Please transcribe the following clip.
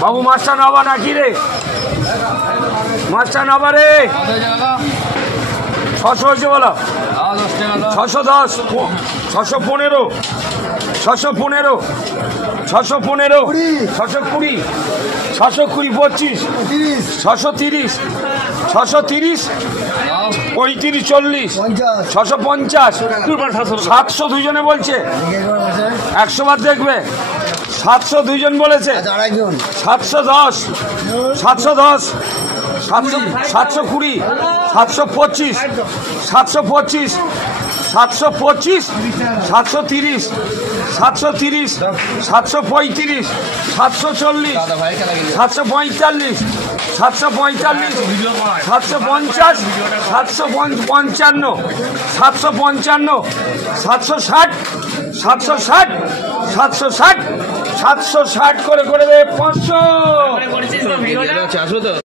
বাবু মাছটা নেবা নাকি রে? মাছটা নেবা রে? 600 হয়েছে বলো। 610, 615, 615, 615, 620, 620, 25, 630, 630, 35, 40, 650, 700 দুজনে বলছে। 100 বার দেখবে। 700 দুজন বলেছে। 710, 710, 720, 725, 725, 725, 730, 730, 735, 740, 745, 745, 750, 755, 755, 760, 760, 760, 760 করে দেবে 500।